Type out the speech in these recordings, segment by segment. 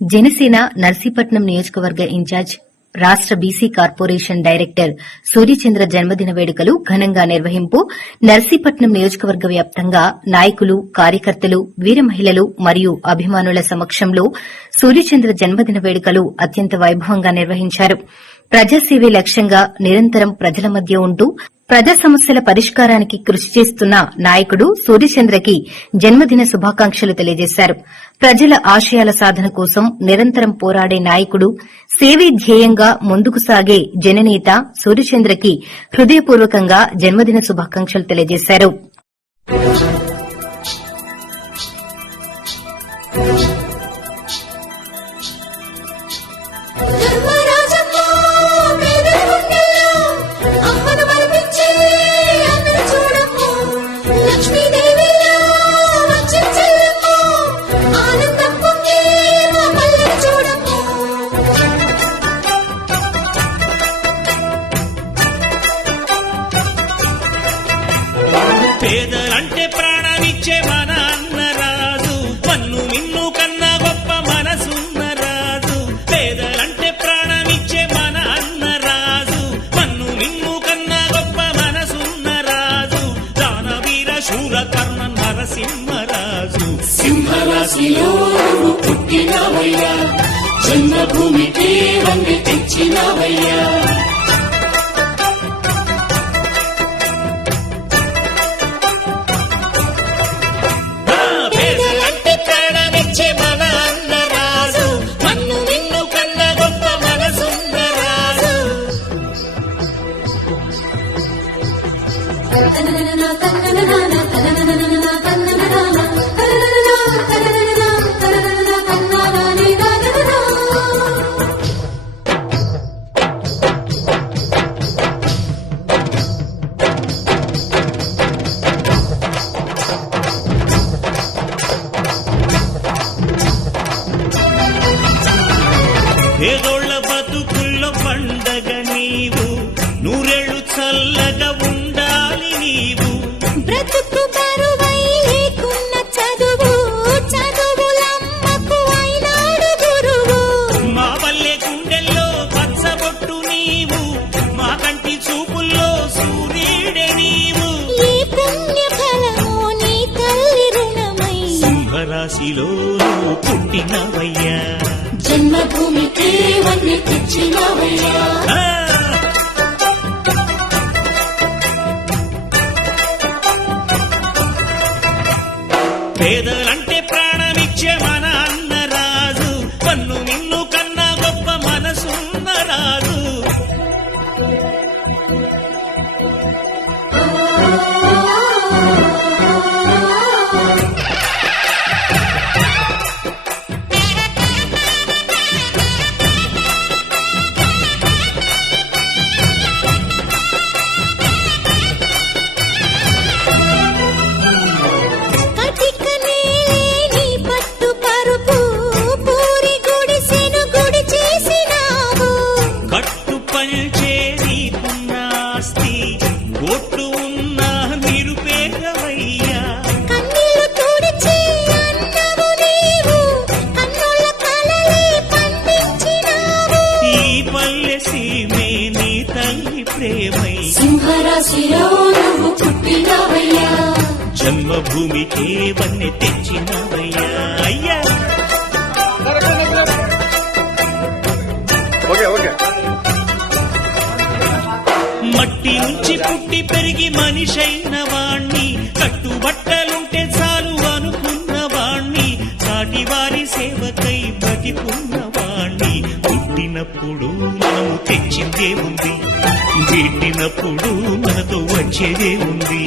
జనసేన నర్సీపట్నం నియోజకవర్గ ఇన్ఛార్జ్ రాష్ట BC corporation director Suryachandra జన్మదిన వేడుకలు ఘనంగా నిర్వహింపు. నర్సీపట్నం నియోజకవర్గ వ్యాప్తంగా నాయకులు, కార్యకర్తలు, వీర మహిళలు మరియు అభిమానుల సమక్షంలో సూర్యచంద్ర జన్మదిన వేడుకలు అత్యంత వైభవంగా నిర్వహించారు. ప్రజాసేవే లక్ష్యంగా నిరంతరం ప్రజల మధ్య ఉంటూ ప్రజా సమస్యల పరిష్కారానికి కృషి చేస్తున్న నాయకుడు సూర్యచంద్రకి జన్మదిన శుభాకాంక్షలు తెలియజేశారు. ప్రజల ఆశయాల సాధన కోసం నిరంతరం పోరాడే నాయకుడు, సేవే ధ్యేయంగా ముందుకు సాగే జననేత సూర్యచంద్రకి హృదయపూర్వకంగా జన్మదిన శుభాకాంక్షలు తెలియజేశారు. పేదలంటే ప్రాణమిచ్చే మన అన్నరాజు, పన్ను మిన్ను కన్నా గొప్ప మనసున్న రాజు. పేదలంటే ప్రాణమిచ్చే మన అన్నరాజు, పన్ను మిన్ను కన్నా గొప్ప మనసున్న రాజు. దానవీర శూర కర్ణ నరసింహరాజు. సింహరాశిలో పుట్టినవయ్యా, జన్మభూమికి వండి తెచ్చినవయ్యా. పేదోళ్ల బతుకుల్లో పండగ నీవు, నూరేళ్లు చల్లగా ఉండాలి నీవు. బ్రతుకు బరువై లేకున్న చదువు, చదువులమ్మకు అయినాడు గురువు. మా పల్లె గుండెల్లో పచ్చబొట్టు నీవు, మా కంటి చూపుల్లో సూర్యుడే నీవు. ఈ పుణ్య ఫలము నీ తల్లి రుణమై సింహరాశిలో నువ్వు పుట్టినవయ్యా, జన్మభూమికి వన్ని తెచ్చినవయ్యా. పేదలంటే ప్రాణమిచ్చే మన అన్నరాజు, పన్ను మిన్ను కన్నా గొప్ప మనసున్న రాజు. సింహరాశిలో నువ్వు పుట్టినవయ్యా, జన్మభూమికే వన్నె తెచ్చినవయ్యా. అయ్యా మట్టి నుంచి పుట్టి పెరిగి మనిషైన వాణ్ణి, కట్టుబట్టలుంటే చాలు అనుకున్న వాణ్ణి, సాటి వారి సేవకై బతికున్న వాణ్ణి. పుట్టినప్పుడు మనము తెచ్చిందే ఉంది, వీటినప్పుడు మనతో వచ్చేదే ఉంది.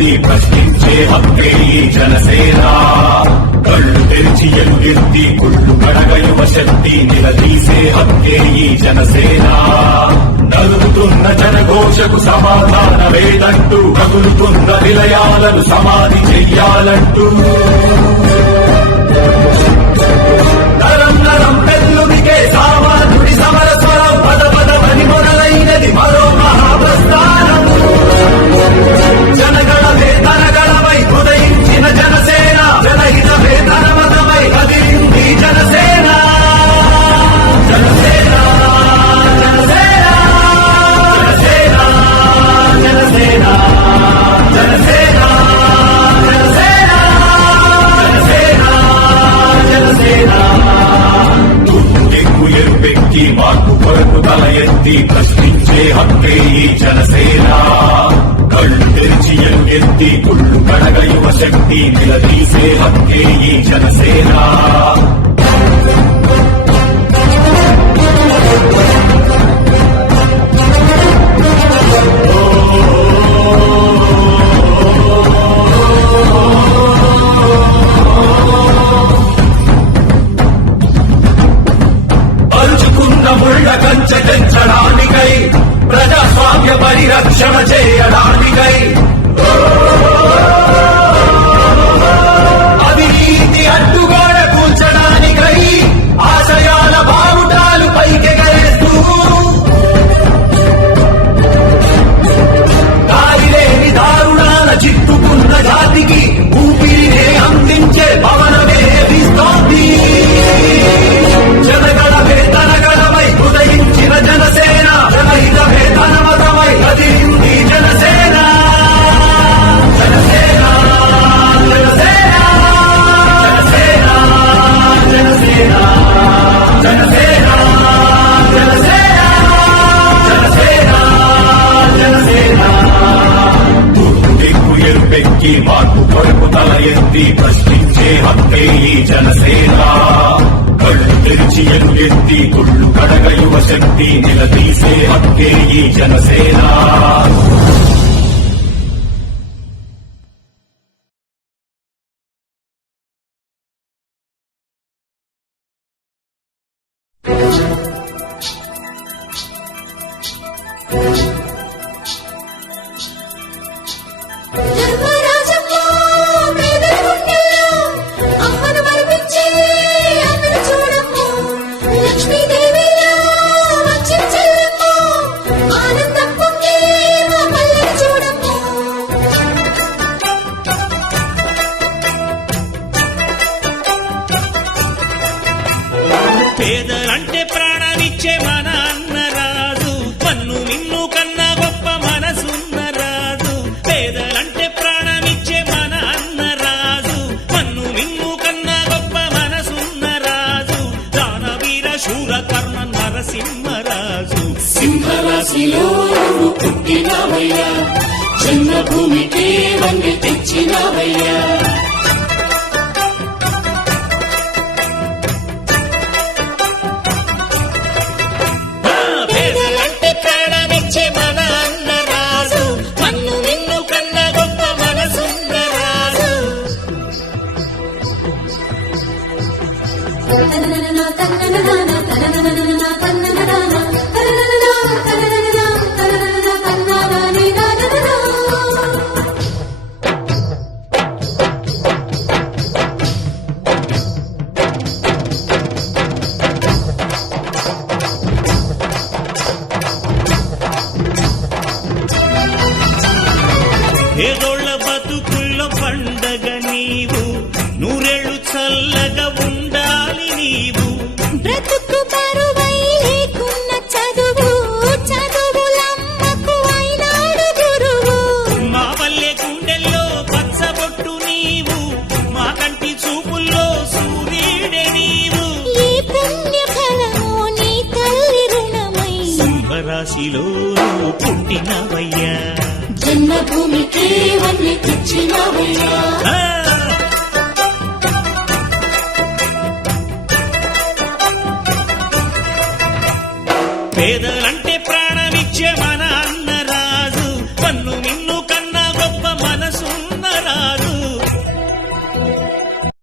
ఎత్తి ప్రశ్నించే హక్కే ఈ జనసేన. కళ్ళు తెరిచి ఎలుగెత్తి కుళ్ళు కడగ యువ శక్తి నిలదీసే హక్కే ఈ జనసేన. నలుగుతున్న జనఘోషకు సమాధానమేదంటూ కదులుతున్న నిలయాలను సమాధి చెయ్యాలంటూ నరం నరం పెళ్ళునికే సామాన్యుడి సమర స్వరం పద పదమని మొదలైనది మరో మహాప్రస్థానం. జనగణమే ధనగణమై ఉదయించిన జనసేన, జనహితమే ధనమతమై కదిలింది జనసేన. జనసేన జనసేన జనసేన జనసేన జనసేన జనసేన జనసేన దిక్కు ఎరుపెక్కి మార్పు కొరకు తల ఎత్తి ప్రశ్నించే హక్కే ఈ జనసేన. కళ్ళు తెరిచి ఎలుగెత్తి కుళ్ళు కడగ యువ శక్తి నిలదీసే హక్కే ఈ జనసేన. అరుచుకున్న ముళ్ళ కంచె తెంచడానికై, ప్రజాస్వామ్య పరిరక్షణ చేయడానికై, అవినీతి అడ్డుగోడ కూల్చడానికై ఆశయాల బావుటాలు పైకెగరేస్తూ దారిలేని దారుణాల చిట్టుకున్న జాతికి ఊపిరినే అందించే భవనమే వీస్తోంది. జనగణమే ధనగణమై ఉదయించిన జనసేన, జనహితమే ధనమతమై కదిలింది జనసేన. జనసేన జనసేన జనసేన జనసేన జనసేన జనసేన జనసేన దిక్కు ఎరుపెక్కి మార్పు కొరకు తల ఎత్తి ప్రశ్నించే హక్కే ఈ జనసేన. కళ్ళు తెరిచి ఎలుగెత్తి కుళ్ళు కడగ యువ శక్తి నిలదీసే హక్కే ఈ జనసేన. ధర్మరాజమ్మో పేదల గుండెల్లో అమ్మను మరిపించి అమ్మను చూడమ్మో. లక్ష్మీదేవిలో వచ్చిన చెల్లెమ్మో, ఆనందం పొంగి మా పల్లెని చూడమ్మో. పేదలంటే ప్రాణమిచ్చే మన అన్నరాజు, పన్ను మిన్ను కన్నా గొప్ప మనసున్న రాజు. పేదలంటే ప్రాణమిచ్చే మన అన్నరాజు, పన్ను మిన్ను కన్నా గొప్ప మనసున్న రాజు. దానవీర శూర కర్ణ నరసింహరాజు. సింహరాశిలో నువ్వు పుట్టినావయ్యా, జన్మభూమికే వన్నె తెచ్చినావయ్యా. పేదలంటే ప్రాణమిచ్చే మన అన్నరాజు, పన్ను మిన్ను కన్నా గొప్ప మనసున్న రాజు. తననననా తననననా తననననా తననననా తననననా తననననా తననననా తననననా తననననా. పేదోళ్ళ బతుకుల్లో పండగ నీవు, నూరేళ్లు చల్లగా ఉండాలి నీవు. బ్రతుకు బరువై లేకున్న చదువు, చదువులమ్మకు అయినాడు గురువు. మా పల్లె గుండెల్లో పచ్చబొట్టు నీవు, మా కంటి చూపుల్లో సూర్యుడే నీవు. ఈ పుణ్య ఫలము నీ తల్లి రుణమై, సింహరాశిలో నువ్వు పుట్టినవయ్యా. జన్మభూమికే వన్నె తెచ్చినావయ్యా. ఆ! పేదలంటే ప్రాణమిచ్చే మన